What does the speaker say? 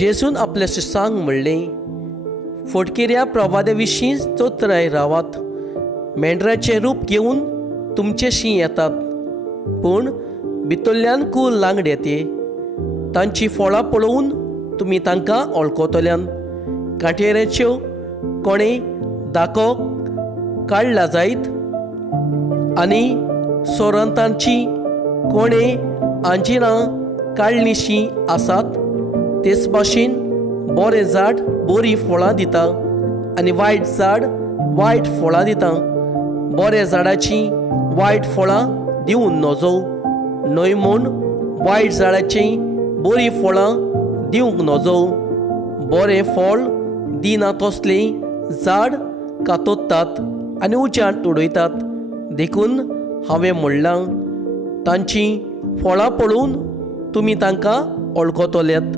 जेजून आपल्या शिष्यांक म्हणलें, फोटकेऱ्या प्रभाद्या विशीं चोत्राय रावात. मेंढराचें रूप घेवन तुमचेशीं येतात, पूण भितरल्यान कूल लांगड येते. तांची फळां पळोवन तुमी तांकां वळखतल्यान. कांटेऱ्याच्यो कोणें दाखो काडला जायत आनी सोरांतांची कोणें आंजिरां काडलीशीं आसात, तेच भाशेन बरें झाड बरीं फळां दिता आनी वायट झाड वायट फळां दिता. बऱ्या झाडाची वायट फळां दिवूं नजो, न्हय म्हूण वायट झाडाची बरीं फळां दिवंक नजो. बरें फळ दिना तसलें झाड कातोतात आनी उज्यांत उडयतात. देखून हांवें म्हणलां, तांचीं फळां पळोवन तुमी तांकां वळखतलेत.